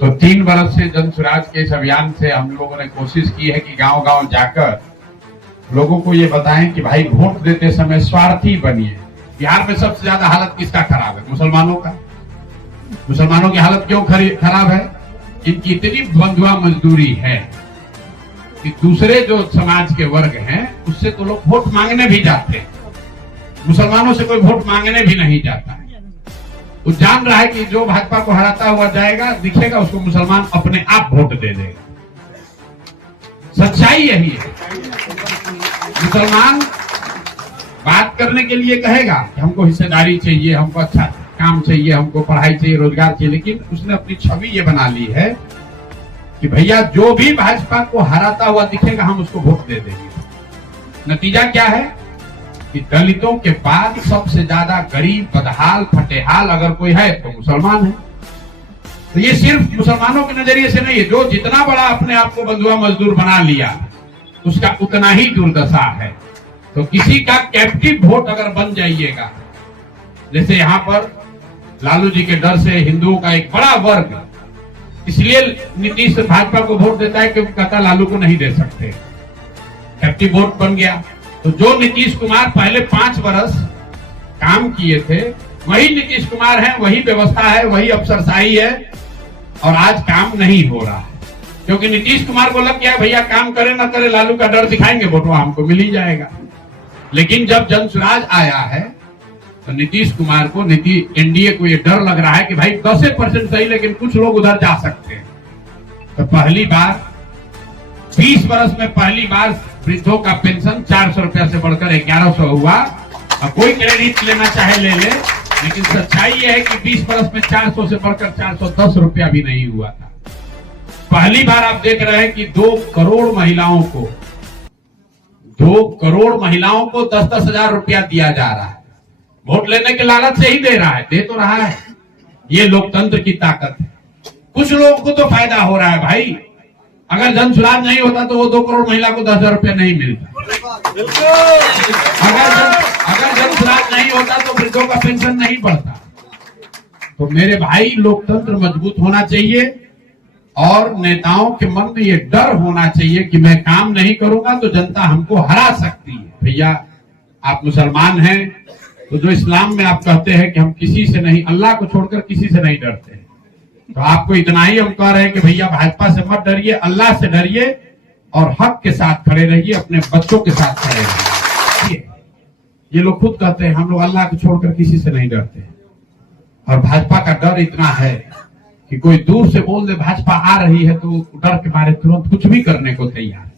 तो 3 वर्ष से जन स्वराज के इस अभियान से हम लोगों ने कोशिश की है कि गांव गांव जाकर लोगों को ये बताएं कि भाई वोट देते समय स्वार्थी बनिए। बिहार में सबसे ज्यादा हालत किसका खराब है? मुसलमानों का। मुसलमानों की हालत क्यों खराब है? इनकी इतनी बंधुआ मजदूरी है कि दूसरे जो समाज के वर्ग हैं उससे तो लोग वोट मांगने भी जाते हैं, मुसलमानों से कोई वोट मांगने भी नहीं जाता है। वो जान रहा है कि जो भाजपा को हराता हुआ जाएगा, दिखेगा उसको, मुसलमान अपने आप वोट दे देगा। सच्चाई यही है। मुसलमान बात करने के लिए कहेगा कि हमको हिस्सेदारी चाहिए, हमको अच्छा काम चाहिए, हमको पढ़ाई चाहिए, रोजगार चाहिए, लेकिन उसने अपनी छवि ये बना ली है कि भैया जो भी भाजपा को हराता हुआ दिखेगा हम उसको वोट दे देंगे। नतीजा क्या है कि दलितों के बाद सबसे ज्यादा गरीब, बदहाल, फटेहाल अगर कोई है तो मुसलमान है। तो ये सिर्फ मुसलमानों के नजरिए से नहीं है, जो जितना बड़ा अपने आप को बंधुआ मजदूर बना लिया उसका उतना ही दुर्दशा है। तो किसी का कैप्टिव वोट अगर बन जाइएगा, जैसे यहाँ पर लालू जी के डर से हिंदुओं का एक बड़ा वर्ग इसलिए नीतीश भाजपा को वोट देता है क्योंकि कहता लालू को नहीं दे सकते, कैप्टिव वोट बन गया। तो जो नीतीश कुमार पहले 5 वर्ष काम किए थे वही नीतीश कुमार है, वही व्यवस्था है, वही अफसरशाही है, और आज काम नहीं हो रहा है क्योंकि नीतीश कुमार को लग गया भैया काम करे ना करे लालू का डर दिखाएंगे, वोटवा हमको मिल ही जाएगा। लेकिन जब जन स्वराज आया है तो नीतीश कुमार को, एनडीए को ये डर लग रहा है कि भाई 10% सही लेकिन कुछ लोग उधर जा सकते हैं। तो पहली बार 20 वर्ष में पहली बार वृद्धों का पेंशन 400 रुपया से बढ़कर 1100 हुआ। अब कोई क्रेडिट लेना चाहे ले ले, लेकिन सच्चाई यह है कि 20 वर्ष में 400 से बढ़कर 410 रुपया भी नहीं हुआ था। पहली बार आप देख रहे हैं कि 2 करोड़ महिलाओं को 10-10 हजार रुपया दिया जा रहा है। वोट लेने के लालच से ही दे रहा है, दे तो रहा है। ये लोकतंत्र की ताकत है। कुछ लोगों को तो फायदा हो रहा है भाई। अगर जन स्वराज नहीं होता तो वो 2 करोड़ महिला को 10,000 रुपया नहीं मिलता। अगर जन स्वराज नहीं होता तो वृद्धों का पेंशन नहीं बढ़ता। तो मेरे भाई, लोकतंत्र मजबूत होना चाहिए और नेताओं के मन में ये डर होना चाहिए कि मैं काम नहीं करूंगा तो जनता हमको हरा सकती है। भैया आप मुसलमान हैं तो जो इस्लाम में आप कहते हैं कि हम किसी से नहीं, अल्लाह को छोड़कर किसी से नहीं डरते, तो आपको इतना ही हम कह रहे हैं कि भैया भाजपा से मत डरिए, अल्लाह से डरिए और हक के साथ खड़े रहिए, अपने बच्चों के साथ खड़े रहिए। ये लोग खुद कहते हैं हम लोग अल्लाह को छोड़कर किसी से नहीं डरते, और भाजपा का डर इतना है कि कोई दूर से बोल दे भाजपा आ रही है तो डर के मारे तुरंत कुछ भी करने को तैयार है।